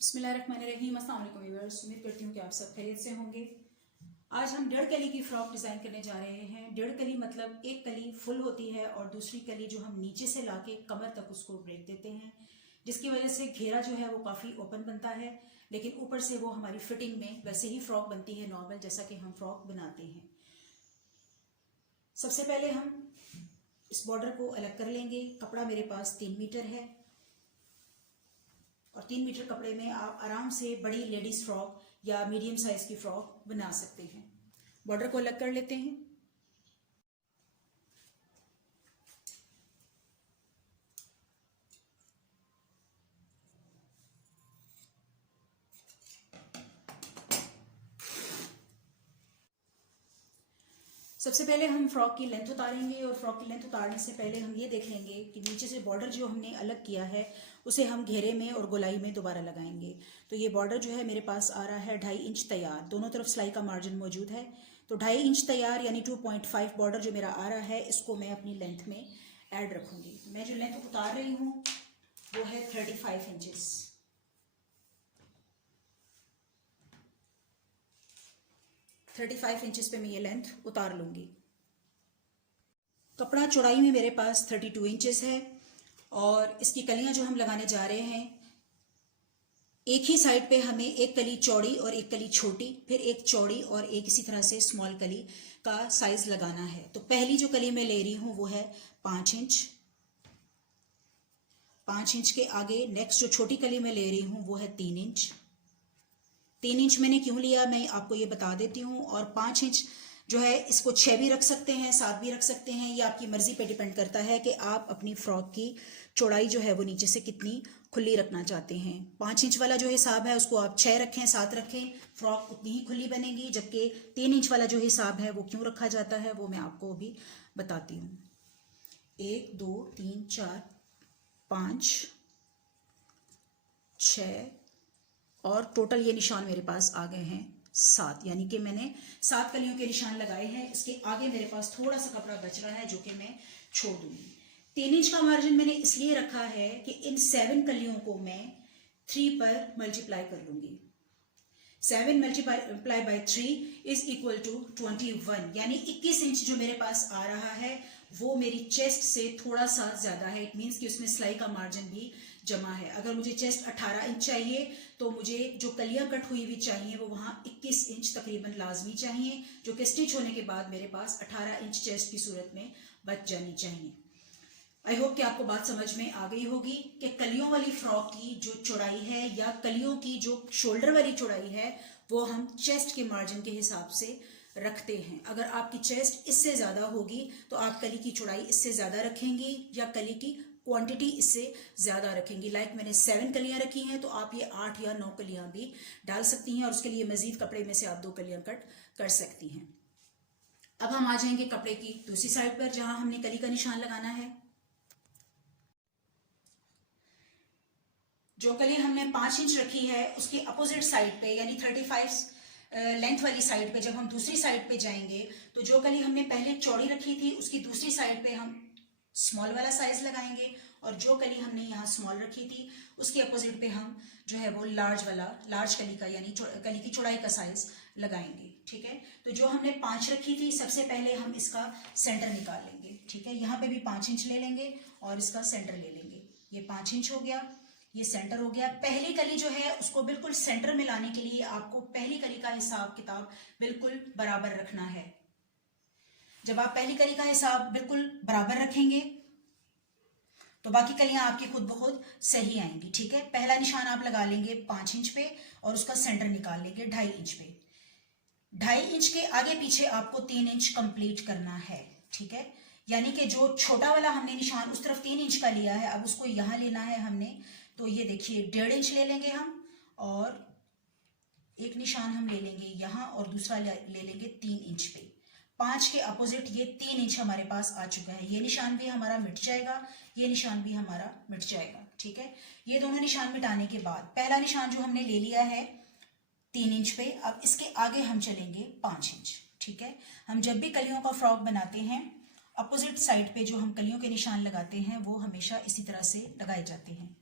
बिस्मिल्लाहिर्रहमानिर्रहीम। अस्सलाम वालेकुम व्यूअर्स, उम्मीद करती हूँ कि आप सब खैरियत से होंगे। आज हम 1.5 कली की फ्रॉक डिज़ाइन करने जा रहे हैं। 1.5 कली मतलब एक कली फुल होती है और दूसरी कली जो हम नीचे से लाके कमर तक उसको ब्रेक देते हैं, जिसकी वजह से घेरा जो है वो काफ़ी ओपन बनता है, लेकिन ऊपर से वो हमारी फिटिंग में वैसे ही फ्रॉक बनती है नॉर्मल, जैसा कि हम फ्रॉक बनाते हैं। सबसे पहले हम इस बॉर्डर को अलग कर लेंगे। कपड़ा मेरे पास 3 मीटर है और 3 मीटर कपड़े में आप आराम से बड़ी लेडीज फ्रॉक या मीडियम साइज की फ्रॉक बना सकते हैं। बॉर्डर को अलग कर लेते हैं। सबसे पहले हम फ्रॉक की लेंथ उतारेंगे और फ्रॉक की लेंथ उतारने से पहले हम ये देख लेंगे कि नीचे से बॉर्डर जो हमने अलग किया है उसे हम घेरे में और गोलाई में दोबारा लगाएंगे। तो ये बॉर्डर जो है मेरे पास आ रहा है 2.5 इंच तैयार, दोनों तरफ सिलाई का मार्जिन मौजूद है। तो 2.5 इंच तैयार यानी 2.5 बॉर्डर जो मेरा आ रहा है, इसको मैं अपनी लेंथ में ऐड रखूंगी। मैं जो लेंथ उतार रही हूँ वो है 35 इंचेस। 35 इंचेस पे मैं ये लेंथ उतार लूंगी। कपड़ा चौड़ाई में मेरे पास 32 इंचेस है और इसकी कलियां जो हम लगाने जा रहे हैं, एक ही साइड पे हमें एक कली चौड़ी और एक कली छोटी, फिर एक चौड़ी और एक इसी तरह से स्मॉल कली का साइज लगाना है। तो पहली जो कली मैं ले रही हूं वो है 5 इंच। 5 इंच के आगे नेक्स्ट जो छोटी कली मैं ले रही हूं वो है 3 इंच। 3 इंच मैंने क्यों लिया मैं आपको ये बता देती हूँ। और 5 इंच जो है इसको 6 भी रख सकते हैं, 7 भी रख सकते हैं, ये आपकी मर्जी पे डिपेंड करता है कि आप अपनी फ्रॉक की चौड़ाई जो है वो नीचे से कितनी खुली रखना चाहते हैं। 5 इंच वाला जो हिसाब है उसको आप 6 रखें, 7 रखें, फ्रॉक उतनी ही खुली बनेगी। जबकि 3 इंच वाला जो हिसाब है वो क्यों रखा जाता है वो मैं आपको अभी बताती हूँ। 1 2 3 4 5 6 और टोटल ये निशान मेरे पास आ गए हैं 7, यानी कि मैंने 7 कलियों के निशान लगाए हैं। इसके आगे मेरे पास थोड़ा सा कपड़ा बच रहा है जो कि मैं छोड़ दूंगी। 3 इंच का मार्जिन मैंने इसलिए रखा है कि इन 7 कलियों को मैं 3 पर मल्टीप्लाई कर लूंगी। 7 multiply by 3 is equal to 21, यानी 21 इंच जो मेरे पास आ रहा है वो मेरी चेस्ट से थोड़ा सा ज्यादा है। इट मीन्स कि उसमें सिलाई का मार्जिन भी जमा है। अगर मुझे चेस्ट 18 इंच चाहिए तो मुझे जो कलियां कट हुई हुई चाहिए वो वहां 21 इंच तकरीबन लाजमी चाहिए, जो कि स्टिच होने के बाद मेरे पास 18 इंच चेस्ट की सूरत में बच जानी चाहिए। आई होप कि आपको बात समझ में आ गई होगी कि कलियों वाली फ्रॉक की जो चौड़ाई है या कलियों की जो शोल्डर वाली चौड़ाई है वो हम चेस्ट के मार्जिन के हिसाब से रखते हैं। अगर आपकी चेस्ट इससे ज्यादा होगी तो आप कली की चौड़ाई इससे ज्यादा रखेंगी या कली की क्वांटिटी इससे ज्यादा रखेंगी। लाइक मैंने 7 कलियां रखी हैं तो आप ये 8 या 9 कलियां भी डाल सकती हैं और उसके लिए मजीद कपड़े में से आप 2 कलियां कट कर सकती हैं। अब हम आ जाएंगे कपड़े की दूसरी साइड पर जहां हमने कली का निशान लगाना है। जो कली हमने 5 इंच रखी है उसके अपोजिट साइड पे यानी 35 लेंथ वाली साइड पे जब हम दूसरी साइड पे जाएंगे तो जो कली हमने पहले चौड़ी रखी थी उसकी दूसरी साइड पे हम स्मॉल वाला साइज लगाएंगे और जो कली हमने यहाँ स्मॉल रखी थी उसके अपोजिट पे हम जो है वो लार्ज कली का यानी कली की चौड़ाई का साइज लगाएंगे। ठीक है, तो जो हमने 5 रखी थी सबसे पहले हम इसका सेंटर निकाल लेंगे। ठीक है, यहाँ पे भी 5 इंच ले लेंगे और इसका सेंटर ले लेंगे। ये 5 इंच हो गया, ये सेंटर हो गया। पहली कली जो है उसको बिल्कुल सेंटर में लाने के लिए आपको पहली कली का हिसाब किताब बिल्कुल बराबर रखना है। जब आप पहली कली का हिसाब बिल्कुल बराबर रखेंगे तो बाकी कलियां आपकी खुद ब खुद सही आएंगी। ठीक है, पहला निशान आप लगा लेंगे 5 इंच पे और उसका सेंटर निकाल लेंगे 2.5 इंच पे। 2.5 इंच के आगे पीछे आपको 3 इंच कंप्लीट करना है। ठीक है, यानी कि जो छोटा वाला हमने निशान उस तरफ 3 इंच का लिया है अब उसको यहां लेना है हमने। तो ये देखिए 1.5 इंच ले लेंगे हम और एक निशान हम ले लेंगे यहां और दूसरा ले लेंगे 3 इंच पे। 5 के अपोजिट ये 3 इंच हमारे पास आ चुका है। ये निशान भी हमारा मिट जाएगा, ये निशान भी हमारा मिट जाएगा। ठीक है, ये दोनों निशान मिटाने के बाद पहला निशान जो हमने ले लिया है 3 इंच पे, अब इसके आगे हम चलेंगे 5 इंच। ठीक है, हम जब भी कलियों का फ्रॉक बनाते हैं अपोजिट साइड पे जो हम कलियों के निशान लगाते हैं वो हमेशा इसी तरह से लगाए जाते हैं।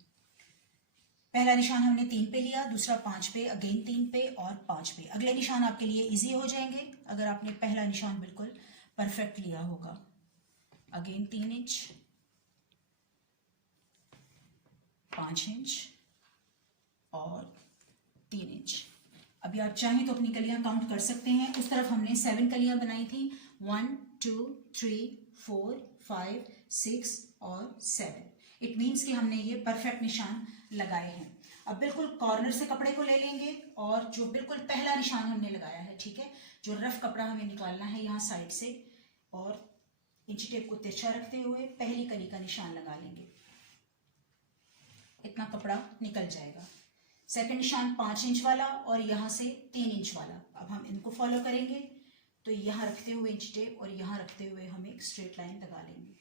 पहला निशान हमने 3 पे लिया, दूसरा 5 पे, अगेन 3 पे और 5 पे। अगले निशान आपके लिए इजी हो जाएंगे अगर आपने पहला निशान बिल्कुल परफेक्ट लिया होगा। अगेन 3 इंच, 5 इंच और 3 इंच। अभी आप चाहें तो अपनी कलियां काउंट कर सकते हैं। उस तरफ हमने 7 कलियां बनाई थी, 1 2 3 4 5 6 और 7। इट मीन्स कि हमने ये परफेक्ट निशान लगाए हैं। अब बिल्कुल कॉर्नर से कपड़े को ले लेंगे और जो बिल्कुल पहला निशान हमने लगाया है, ठीक है, जो रफ कपड़ा हमें निकालना है यहाँ साइड से, और इंची टेप को तिरछा रखते हुए पहली कली का निशान लगा लेंगे। इतना कपड़ा निकल जाएगा। सेकंड निशान 5 इंच वाला और यहाँ से 3 इंच वाला। अब हम इनको फॉलो करेंगे, तो यहाँ रखते हुए इंची टेप और यहाँ रखते हुए हम एक स्ट्रेट लाइन लगा लेंगे।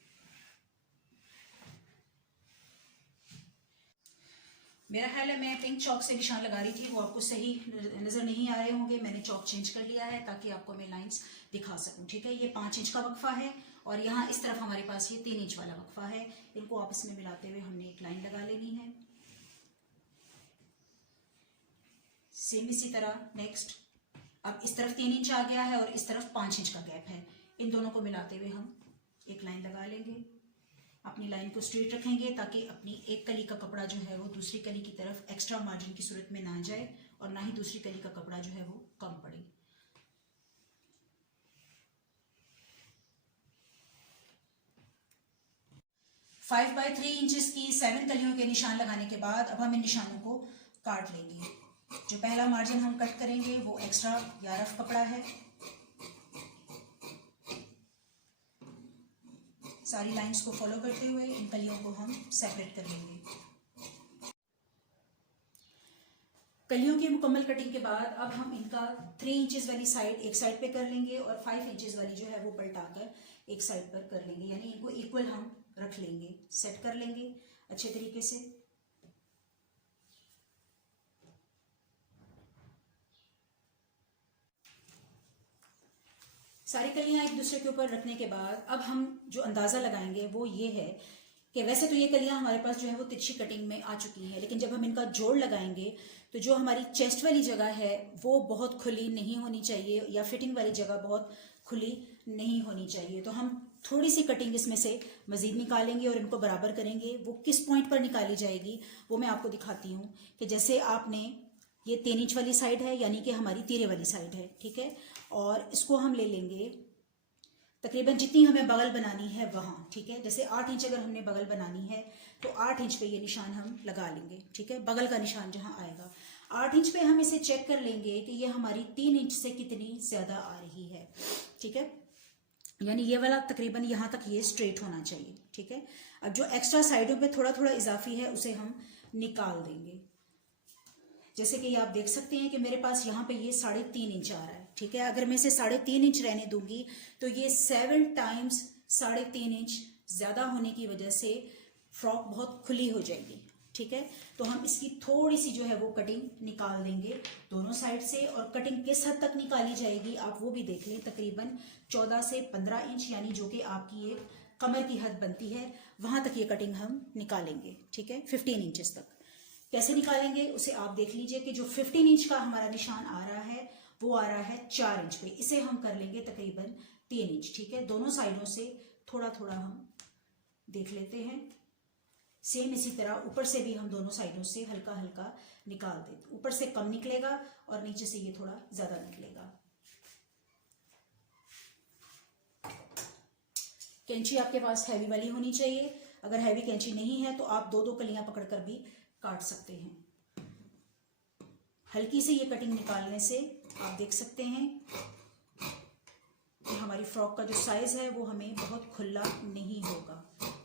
मेरा ख्याल है मैं पिंक चौक से निशान लगा रही थी, वो आपको सही नजर नहीं आ रहे होंगे। मैंने चौक चेंज कर लिया है ताकि आपको मैं लाइंस दिखा सकूं। ठीक है, ये 5 इंच का वक्फा है और यहाँ इस तरफ हमारे पास ये 3 इंच वाला वक्फा है। इनको आपस में मिलाते हुए हमने एक लाइन लगा लेनी है। सेम इसी तरह नेक्स्ट, अब इस तरफ 3 इंच आ गया है और इस तरफ 5 इंच का गैप है। इन दोनों को मिलाते हुए हम एक लाइन लगा लेंगे। अपनी लाइन को स्ट्रेट रखेंगे ताकि अपनी एक कली का कपड़ा जो है वो दूसरी कली की तरफ एक्स्ट्रा मार्जिन की सूरत में ना जाए और ना ही दूसरी कली का कपड़ा जो है वो कम पड़े। फाइव बाई 3 इंचेस की 7 कलियों के निशान लगाने के बाद अब हम इन निशानों को काट लेंगे। जो पहला मार्जिन हम कट करेंगे वो एक्स्ट्रा या रफ कपड़ा है। सारी लाइंस को फॉलो करते हुए इन कलियों को हम सेपरेट कर लेंगे। कलियों की मुकम्मल कटिंग के बाद अब हम इनका 3 इंचेस वाली साइड एक साइड पे कर लेंगे और 5 इंचेस वाली जो है वो पलटाकर एक साइड पर कर लेंगे, यानी इनको इक्वल हम रख लेंगे, सेट कर लेंगे अच्छे तरीके से। सारी कलियां एक दूसरे के ऊपर रखने के बाद अब हम जो अंदाज़ा लगाएंगे वो ये है कि वैसे तो ये कलियां हमारे पास जो है वो तिरछी कटिंग में आ चुकी हैं, लेकिन जब हम इनका जोड़ लगाएंगे तो जो हमारी चेस्ट वाली जगह है वो बहुत खुली नहीं होनी चाहिए या फिटिंग वाली जगह बहुत खुली नहीं होनी चाहिए। तो हम थोड़ी सी कटिंग इसमें से मज़ीद निकालेंगे और इनको बराबर करेंगे। वो किस पॉइंट पर निकाली जाएगी वो मैं आपको दिखाती हूँ कि जैसे आपने ये 3 इंच वाली साइड है, यानी कि हमारी तीरे वाली साइड है, ठीक है, और इसको हम ले लेंगे तकरीबन जितनी हमें बगल बनानी है वहाँ, ठीक है। जैसे 8 इंच अगर हमने बगल बनानी है तो 8 इंच पे ये निशान हम लगा लेंगे, ठीक है, बगल का निशान जहाँ आएगा। 8 इंच पे हम इसे चेक कर लेंगे कि ये हमारी 3 इंच से कितनी ज़्यादा आ रही है, ठीक है, यानी ये वाला तकरीबन यहाँ तक ये स्ट्रेट होना चाहिए, ठीक है। अब जो एक्स्ट्रा साइडों पे थोड़ा थोड़ा इजाफी है उसे हम निकाल देंगे। जैसे कि आप देख सकते हैं कि मेरे पास यहाँ पे ये 3.5 इंच आ रहा है, ठीक है। अगर मैं इसे 3.5 इंच रहने दूंगी तो ये 7 टाइम्स 3.5 इंच ज़्यादा होने की वजह से फ्रॉक बहुत खुली हो जाएगी, ठीक है। तो हम इसकी थोड़ी सी जो है वो कटिंग निकाल देंगे दोनों साइड से, और कटिंग किस हद तक निकाली जाएगी आप वो भी देख लें। तकरीबन 14 से 15 इंच, यानी जो कि आपकी एक कमर की हद बनती है, वहाँ तक ये कटिंग हम निकालेंगे, ठीक है, 15 इंचेस तक। कैसे निकालेंगे उसे आप देख लीजिए कि जो 15 इंच का हमारा निशान आ रहा है वो आ रहा है 4 इंच पे। इसे हम कर लेंगे तकरीबन 3 इंच, ठीक है। दोनों साइडों से थोड़ा थोड़ा हम देख लेते हैं। सेम इसी तरह ऊपर से भी हम दोनों साइडों से हल्का हल्का निकाल देते। ऊपर से कम निकलेगा और नीचे से ये थोड़ा ज्यादा निकलेगा। कैंची आपके पास हैवी वाली होनी चाहिए। अगर हैवी कैंची नहीं है तो आप 2-2 कलियां पकड़कर भी काट सकते हैं। हल्की से ये कटिंग निकालने से आप देख सकते हैं कि हमारी फ्रॉक का जो साइज है वो हमें बहुत खुला नहीं होगा,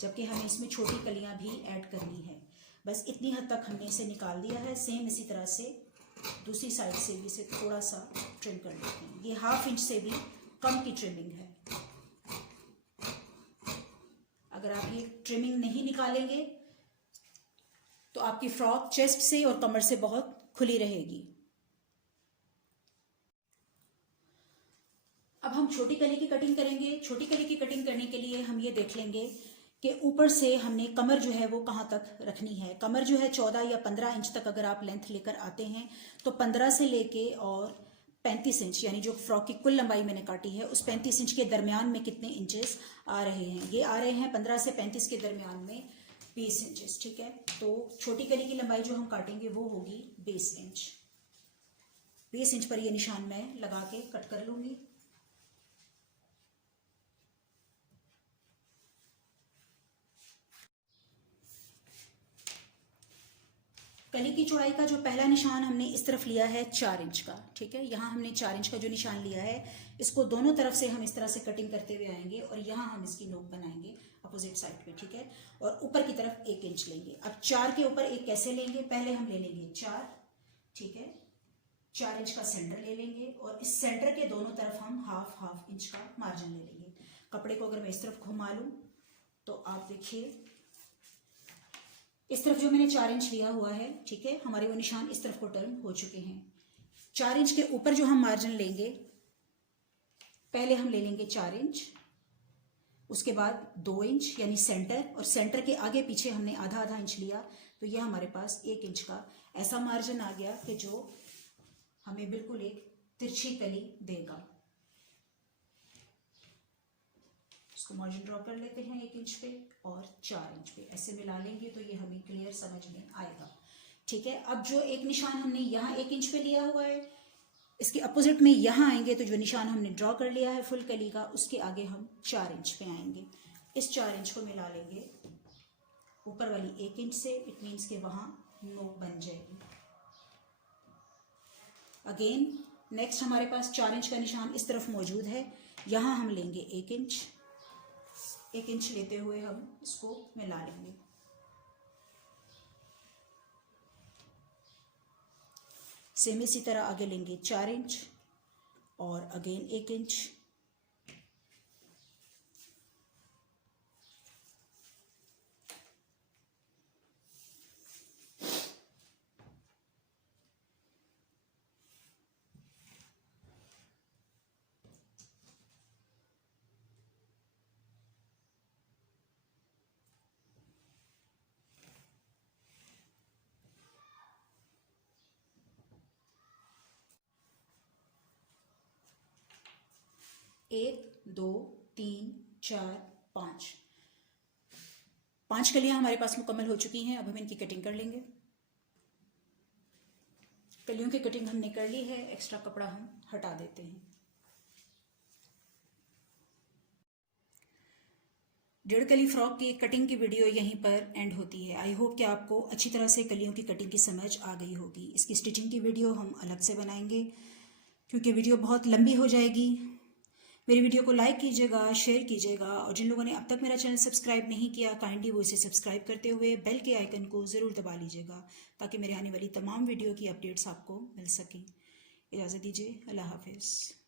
जबकि हमें इसमें छोटी कलियां भी ऐड करनी है। बस इतनी हद तक हमने इसे निकाल दिया है। सेम इसी तरह से दूसरी साइड से भी इसे थोड़ा सा ट्रिम कर लेते हैं। ये 1/2 इंच से भी कम की ट्रिमिंग है। अगर आप ये ट्रिमिंग नहीं निकालेंगे तो आपकी फ्रॉक चेस्ट से और कमर से बहुत खुली रहेगी। अब हम छोटी कली की कटिंग करेंगे। छोटी कली की कटिंग करने के लिए हम ये देख लेंगे के ऊपर से हमने कमर जो है वो कहाँ तक रखनी है। कमर जो है 14 या 15 इंच तक अगर आप लेंथ लेकर आते हैं तो 15 से लेके और 35 इंच, यानी जो फ्रॉक की कुल लंबाई मैंने काटी है उस 35 इंच के दरमियान में कितने इंचेस आ रहे हैं। ये आ रहे हैं 15 से 35 के दरमियान में 20 इंचेस। ठीक है, तो छोटी कली की लंबाई जो हम काटेंगे वो होगी 20 इंच। 20 इंच पर ये निशान मैं लगा के कट कर लूंगी। कली की चौड़ाई का जो पहला निशान हमने इस तरफ लिया है 4 इंच का। ठीक है, यहाँ हमने 4 इंच का जो निशान लिया है इसको दोनों तरफ से हम इस तरह से कटिंग करते हुए आएंगे और यहाँ हम इसकी नोक बनाएंगे अपोजिट साइड पे। ठीक है, और ऊपर की तरफ 1 इंच लेंगे। अब 4 के ऊपर 1 कैसे लेंगे, पहले हम ले लेंगे 4। ठीक है, 4 इंच का सेंटर ले लेंगे और इस सेंटर के दोनों तरफ हम हाफ इंच का मार्जिन ले लेंगे। कपड़े को अगर मैं इस तरफ घुमा लूं तो आप देखिए इस तरफ जो मैंने 4 इंच लिया हुआ है, ठीक है, हमारे वो निशान इस तरफ को टर्न हो चुके हैं। 4 इंच के ऊपर जो हम मार्जिन लेंगे, पहले हम ले लेंगे 4 इंच, उसके बाद 2 इंच यानी सेंटर, और सेंटर के आगे पीछे हमने आधा इंच लिया, तो यह हमारे पास 1 इंच का ऐसा मार्जिन आ गया कि जो हमें बिल्कुल एक तिरछी कली देगा। इसको मार्जिन ड्रॉ कर लेते हैं 1 इंच पे और 4 इंच पे, ऐसे मिला लेंगे तो ये हमें क्लियर समझ में आएगा। ठीक है, अब जो एक निशान हमने यहाँ 1 इंच पे लिया हुआ है, इसके अपोजिट में यहाँ आएंगे तो जो निशान हमने ड्रॉ कर लिया है फुल कली का, उसके आगे हम 4 इंच पे आएंगे। इस 4 इंच को मिला लेंगे ऊपर वाली 1 इंच से, इट मीन्स के वहाँ नोक बन जाएगी। अगेन नेक्स्ट हमारे पास 4 इंच का निशान इस तरफ मौजूद है, यहाँ हम लेंगे 1 इंच। 1 इंच लेते हुए हम इसको मिला लेंगे। सेम इसी तरह आगे लेंगे 4 इंच और अगेन 1 इंच। एक, दो, तीन, चार, पांच कलियां हमारे पास मुकम्मल हो चुकी हैं। अब हम इनकी कटिंग कर लेंगे। कलियों की कटिंग हमने कर ली है, एक्स्ट्रा कपड़ा हम हटा देते हैं। 1.5 कली फ्रॉक की कटिंग की वीडियो यहीं पर एंड होती है। आई होप कि आपको अच्छी तरह से कलियों की कटिंग की समझ आ गई होगी। इसकी स्टिचिंग की वीडियो हम अलग से बनाएंगे क्योंकि वीडियो बहुत लंबी हो जाएगी। मेरी वीडियो को लाइक कीजिएगा, शेयर कीजिएगा, और जिन लोगों ने अब तक मेरा चैनल सब्सक्राइब नहीं किया काइंडली वो इसे सब्सक्राइब करते हुए बेल के आइकन को ज़रूर दबा लीजिएगा ताकि मेरे आने वाली तमाम वीडियो की अपडेट्स आपको मिल सकें। इजाज़त दीजिए, अल्लाह हाफिज़।